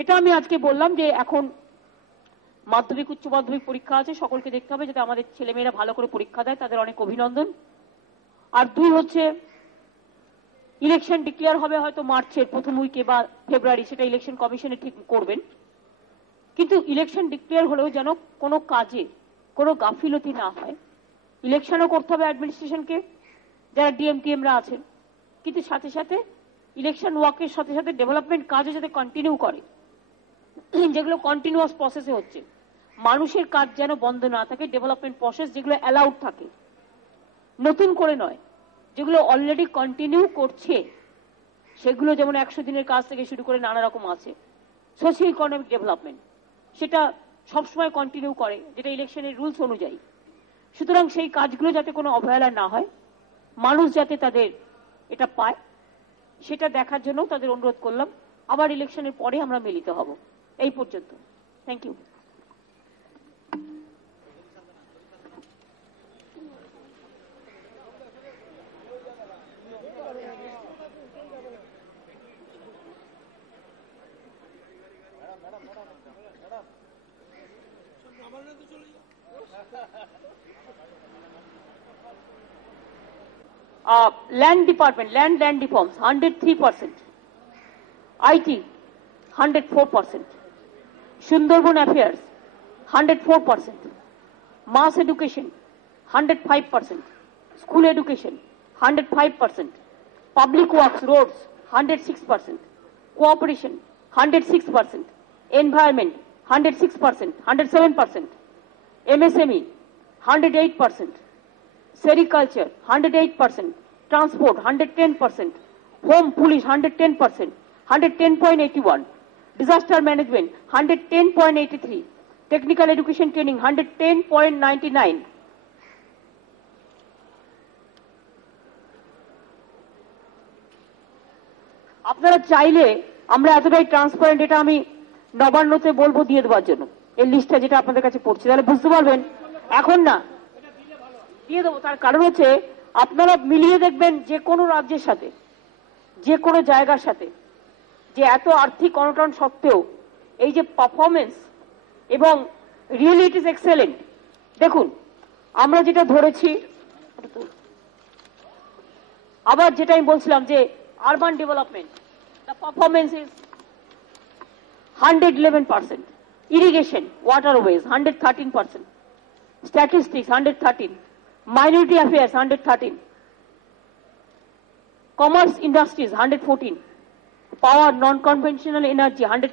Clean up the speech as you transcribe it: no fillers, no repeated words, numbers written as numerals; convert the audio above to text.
এটা আমি আজকে বললাম যে এখন মাধ্যমিক উচ্চ মাধ্যমিক পরীক্ষা আছে, সকলকে দেখতে হবে যাতে আমাদের ছেলেমেয়েরা ভালো করে পরীক্ষা দেয়, তাদের অনেক অভিনন্দন। আর দুই হচ্ছে ইলেকশন ডিক্লেয়ার হবে হয়তো মার্চের প্রথম উইকে বা ফেব্রুয়ারি, সেটা ইলেকশন কমিশনে ঠিক করবেন। কিন্তু ইলেকশন ডিক্লেয়ার হলেও যেন কোনো কাজে কোনো গাফিলতি না হয়। ইলেকশনও করতে হবে অ্যাডমিনিস্ট্রেশনকে, যারা ডিএমটিএমরা আছেন, কিন্তু সাথে সাথে ইলেকশন ওয়ার্কের সাথে সাথে ডেভেলপমেন্ট কাজও যাতে কন্টিনিউ করে, যেগুলো কন্টিনিউয়াস প্রসেসে হচ্ছে। মানুষের কাজ যেন বন্ধ না থাকে, ডেভেলপমেন্ট প্রসেস যেগুলো অ্যালাউড থাকে, নতুন করে নয়, যেগুলো অলরেডি কন্টিনিউ করছে সেগুলো, যেমন 100 দিনের কাজ থেকে শুরু করে নানা রকম আছে। সোশিও ইকোনমিক ডেভেলপমেন্ট সেটা সবসময় কন্টিনিউ করে, যেটা ইলেকশনের রুলস অনুযায়ী। সুতরাং সেই কাজগুলো যাতে কোনো অবহেলা না হয়, মানুষ যাতে তাদের এটা পায়, সেটা দেখার জন্য তাদের অনুরোধ করলাম। আবার ইলেকশনের পরে আমরা মিলিত হব। এই পর্যন্ত। Thank you. Land Department, land reforms 103%, IT 104%, Sundarban Affairs 104%, Mass Education 105%, School Education 105%, Public Works Roads 106%, Cooperation 106%, Environment 106%, 107%, MSME 108%, Sericulture 108%, Transport 110%, Home Police 110%, 110.81, Disaster Management 110.83, Technical Education Training 110.99. আপনারা চাইলে আমরা এতটাই ট্রান্সপারেন্ট, এটা আমি নবান্নতে বলবো দিয়ে দেওয়ার জন্য, এই লিস্টটা যেটা আপনাদের কাছে পড়ছে, তাহলে বুঝতে পারবেন। এখন না দিয়ে দেবো, তার কারণ হচ্ছে আপনারা মিলিয়ে দেখবেন যে কোনো রাজ্যের সাথে, যে কোনো জায়গার সাথে, যে এত আর্থিক অনটন সত্ত্বেও এই যে পারফরমেন্স, এবং রিয়েলি ইট ইজ এক্সেলেন্ট। দেখুন আমরা যেটা ধরেছি, আবার যেটা আমি বলছিলাম যে urban development, the performance is 111%, irrigation waterways 113%, statistics 113, Minority Affairs 113, Commerce Industries 114, Power Non-Conventional Energy 114.